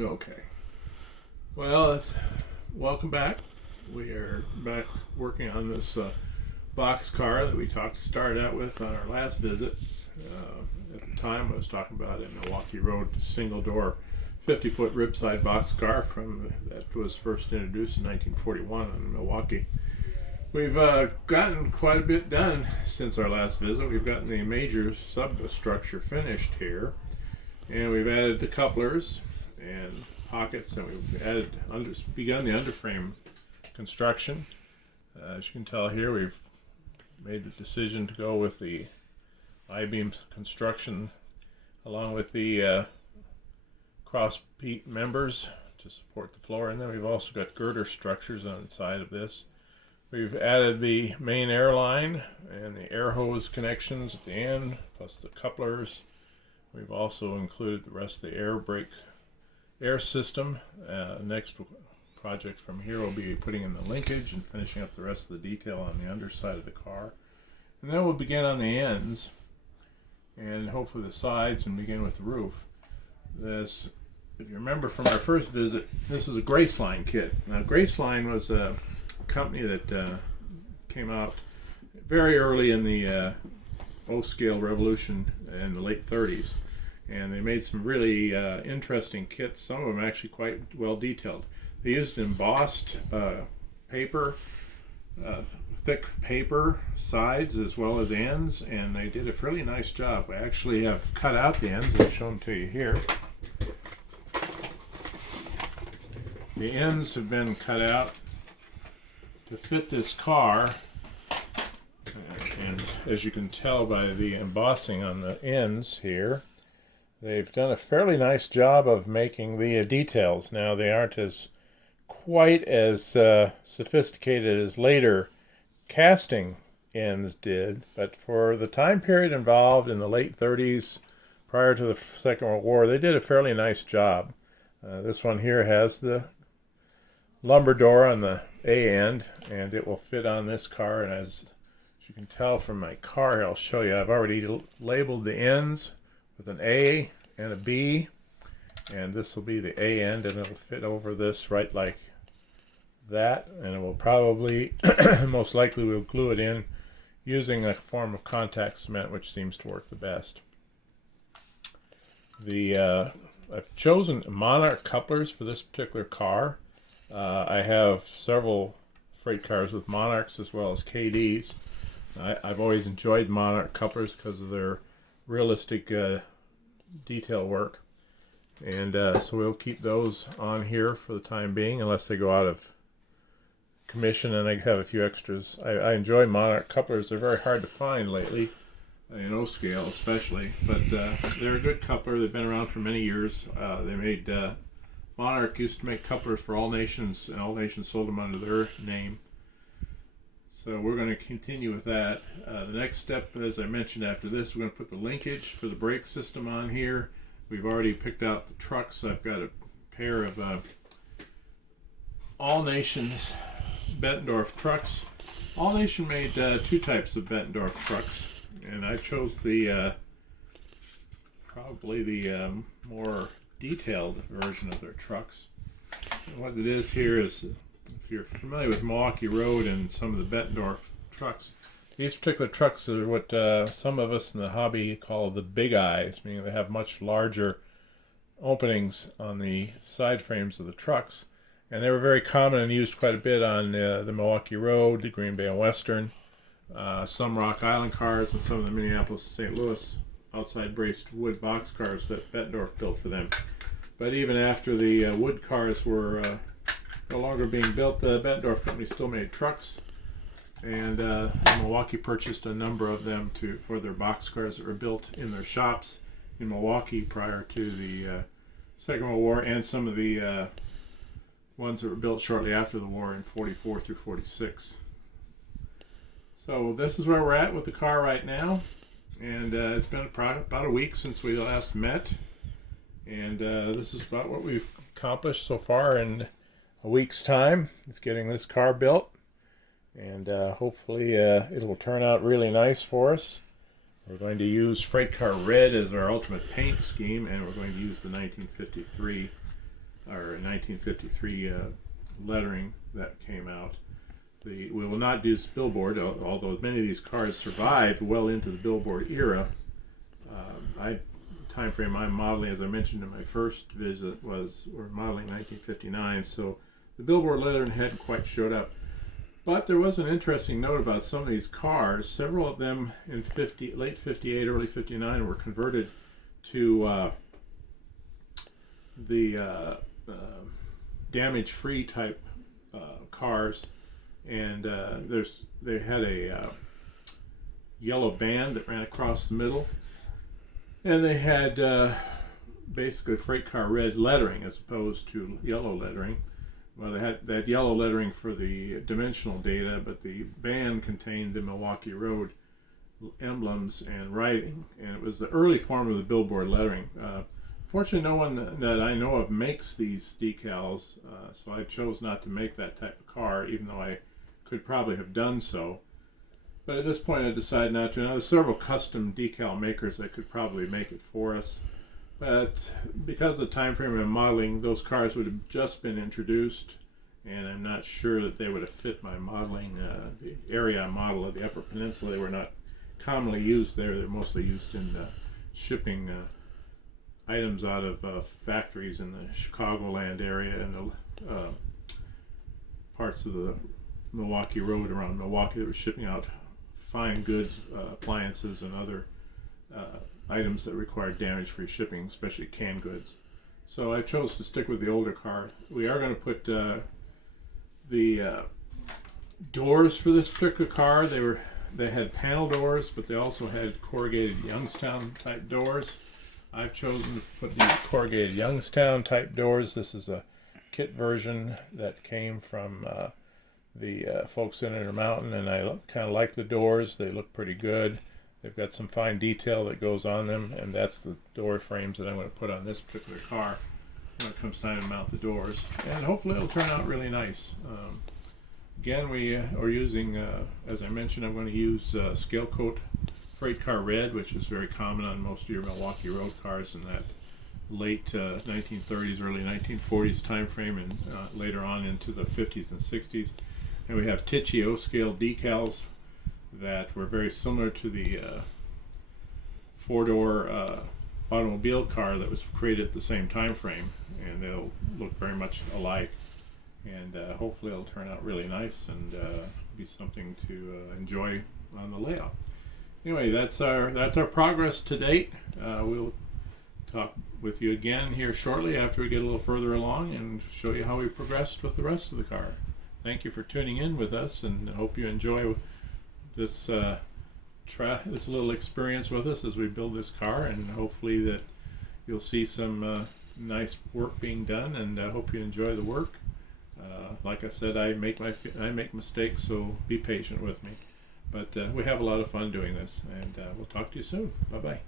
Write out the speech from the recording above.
Okay. Well, welcome back. We are back working on this boxcar that we started out with on our last visit. At the time, I was talking about a Milwaukee Road single door 50-foot ribside boxcar that was first introduced in 1941 in Milwaukee. We've gotten quite a bit done since our last visit. We've gotten the major substructure finished here, and we've added the couplers and pockets, and we've begun the underframe construction. As you can tell here, we've made the decision to go with the I-beam construction along with the cross peak members to support the floor, and then we've also got girder structures on the side of this. We've added the main air line and the air hose connections at the end, plus the couplers. We've also included the rest of the air system. Next project from here will be putting in the linkage and finishing up the rest of the detail on the underside of the car. And then we'll begin on the ends and hopefully the sides and begin with the roof. This, if you remember from our first visit, this is a Graceline kit. Now Graceline was a company that came out very early in the O-scale revolution in the late 30s, and they made some really interesting kits, some of them actually quite well detailed. They used embossed paper, thick paper sides as well as ends, and they did a fairly nice job. I actually have cut out the ends. I'll show them to you here. The ends have been cut out to fit this car, and as you can tell by the embossing on the ends here, they've done a fairly nice job of making the details. Now they aren't quite as sophisticated as later casting ends did, but for the time period involved in the late 30s prior to the Second World War, they did a fairly nice job. This one here has the lumber door on the A end, and it will fit on this car. And as you can tell from my car, I'll show you, I've already labeled the ends with an A and a B, and this will be the A end, and it'll fit over this right like that, and it will probably most likely we'll glue it in using a form of contact cement, which seems to work the best. I've chosen Monarch couplers for this particular car. I have several freight cars with Monarchs as well as KDs. I've always enjoyed Monarch couplers because of their realistic detail work, and so we'll keep those on here for the time being unless they go out of commission and I have a few extras. I enjoy Monarch couplers. They're very hard to find lately, in O-scale especially, but they're a good coupler. They've been around for many years. They made Monarch used to make couplers for All Nations, and All Nations sold them under their name. So we're going to continue with that. The next step, as I mentioned after this, we're going to put the linkage for the brake system on here. We've already picked out the trucks. I've got a pair of All Nations Bettendorf trucks. All Nation made two types of Bettendorf trucks, and I chose the probably the more detailed version of their trucks. And what it is here is, if you're familiar with Milwaukee Road and some of the Bettendorf trucks, these particular trucks are what some of us in the hobby call the big eyes, meaning they have much larger openings on the side frames of the trucks. And they were very common and used quite a bit on the Milwaukee Road, the Green Bay and Western, some Rock Island cars, and some of the Minneapolis and St. Louis outside braced wood box cars that Bettendorf built for them. But even after the wood cars were no longer being built, the Bettendorf company still made trucks, and Milwaukee purchased a number of them for their box cars that were built in their shops in Milwaukee prior to the Second World War, and some of the ones that were built shortly after the war in 44 through 46. So this is where we're at with the car right now, and it's been about a week since we last met, and this is about what we've accomplished so far in a week's time. It's getting this car built, and hopefully it will turn out really nice for us. We're going to use Freight Car Red as our ultimate paint scheme, and we're going to use the 1953 or 1953 lettering that came out. We will not do billboard, although many of these cars survived well into the billboard era. Time frame I'm modeling, as I mentioned in my first visit, we're modeling 1959, so the billboard lettering hadn't quite showed up. But there was an interesting note about some of these cars. Several of them in late 58, early 59 were converted to the damage-free type cars, and they had a yellow band that ran across the middle, and they had basically freight car red lettering as opposed to yellow lettering. Well, they had that yellow lettering for the dimensional data, but the band contained the Milwaukee Road emblems and writing, and it was the early form of the billboard lettering. Fortunately, no one that I know of makes these decals, so I chose not to make that type of car, even though I could probably have done so. But at this point, I decided not to. Now, there's several custom decal makers that could probably make it for us. But because of the time frame of modeling, those cars would have just been introduced, and I'm not sure that they would have fit my modeling, the area model of the Upper Peninsula. They were not commonly used there. They're mostly used in shipping items out of factories in the Chicagoland area and the parts of the Milwaukee Road around Milwaukee that were shipping out fine goods, appliances, and other items that required damage-free shipping, especially canned goods. So I chose to stick with the older car. We are going to put the doors for this particular car. They had panel doors, but they also had corrugated Youngstown type doors. I've chosen to put these corrugated Youngstown type doors. This is a kit version that came from the folks in Intermountain, and I kind of like the doors. They look pretty good. They've got some fine detail that goes on them, and that's the door frames that I'm going to put on this particular car when it comes time to mount the doors. And hopefully it'll turn out really nice. Again, we are using, as I mentioned, I'm going to use scale coat freight car red, which is very common on most of your Milwaukee Road cars in that late 1930s, early 1940s time frame, and later on into the 50s and 60s. And we have Ticcio scale decals that were very similar to the four-door automobile car that was created at the same time frame, and they'll look very much alike. And hopefully it'll turn out really nice and be something to enjoy on the layout. Anyway, that's our progress to date. We'll talk with you again here shortly after we get a little further along and show you how we progressed with the rest of the car. Thank you for tuning in with us, and I hope you enjoy this this little experience with us as we build this car, and hopefully that you'll see some nice work being done, and I hope you enjoy the work. Like I said, I make mistakes, so be patient with me. But we have a lot of fun doing this, and we'll talk to you soon. Bye-bye.